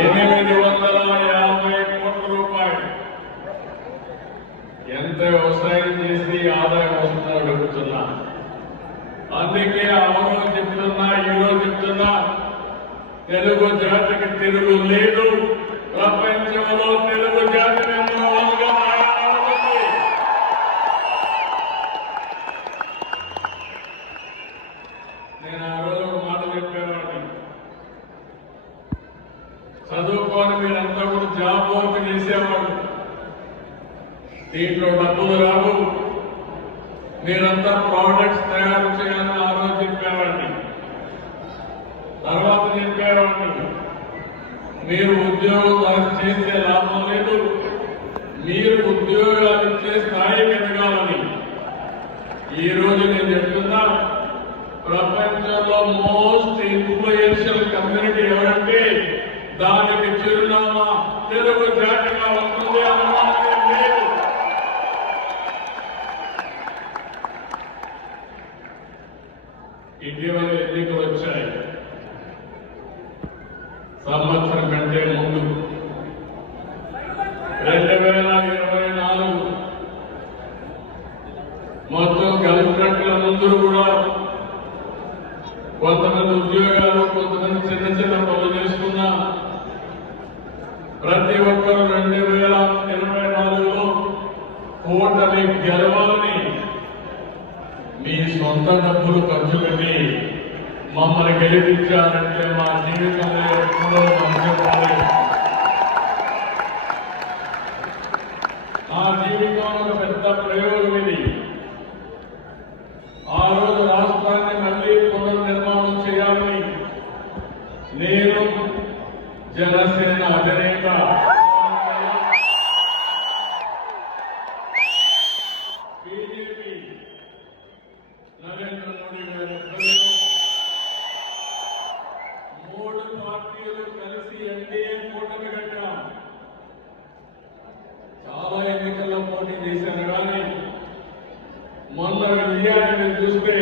850 కోట్ల రూపాయలు ఎంత వ్యవసాయం చేసి ఆదాయం వస్తుందో అడుగుతున్నా. అందుకే అవరోజు చెప్తున్నా, ఈరోజు చెప్తున్నా, తెలుగు జాతికి తిరుగు లేదు. ప్రపంచంలో తెలుగు జాతి నేను ఆ రోజు ఒక మాట చెప్పేవాడిని, చదువుకొని మీరంతా కూడా జాబ్ వర్క్ చేసేవాడు, దీంట్లో డబ్బులు రావు, మీరంతా ప్రోడక్ట్స్ తయారు చేయాలని ఆ రోజు చెప్పేవాడిని. తర్వాత చెప్పేవాడిని, మీరు ఉద్యోగాలు చేస్తే లాభం లేదు, మీరు ఉద్యోగాలు ఇచ్చే స్థాయికి ఎదగాలని. ఈ రోజు నేను చెప్తున్నా, ప్రపంచంలో మోస్ట్ ఇన్ఫ్లుయెన్షియల్ కమ్యూనిటీ ఎవరంటే దానికి చిరునామా తెలుగు జాతిగా వస్తుంది అనుమానం లేదు. ఇటీవల ఎన్నికలు వచ్చాయి. సంవత్సరం కంటే ముందు 2024 మొత్తం గవర్నమెంట్ల ముందు కూడా కొంతమంది ఉద్యోగాలు, కొంతమంది చిన్న చిన్న పనులు చేసుకున్నా ప్రతి ఒక్కరూ 2024లో కూటమి గెలవాలని మీ సొంత డబ్బులు ఖర్చు పెట్టి మమ్మల్ని గెలిపించారంటే మా జీవితంలో ఎప్పుడో మర్చిపోలేదు. మా జీవితంలో ఒక పెద్ద ప్రయోగం ఇది. ఆ రోజు రాష్ట్రాన్ని మళ్లీ పునర్నిర్మాణం చేయాలని నేను, జనసేన అధినేత బీజేపీ నరేంద్ర మోడీ గారి మూడు పార్టీలు కలిసి ఎన్డీఏ కూటమి కట్టాం. చాలా ఎన్నికల్లో పోటీ చేశాను, కానీ మొన్న విజయాన్ని చూస్తే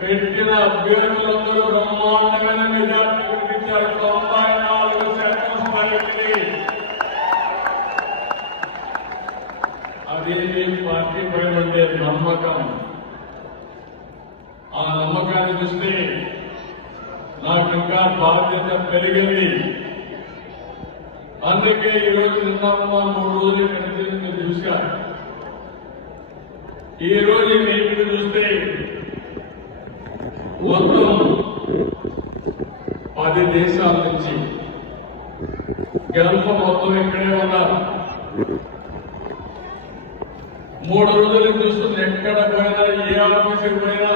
పెట్టిన అభ్యర్థులందరూ బ్రహ్మాండమైన మెజార్టీ కనిపించారు. 94% స్థాయికి. అది పార్టీపై ఉండే నమ్మకం. ఆ నమ్మకాన్ని చూస్తే నాకు ఇంకా బాధ్యత పెరిగింది. అందుకే ఈరోజు నిన్న 3 రోజులు కనిపించింది చూశారు. ఈ రోజు మీరు చూస్తే మొత్తం 10 దేశాల నుంచి గల్ఫ్ మొత్తం ఇక్కడే ఉన్నారు. 3 రోజులు చూస్తుంది. ఎక్కడ పోయినా, ఏ ఆఫీసుకి పోయినా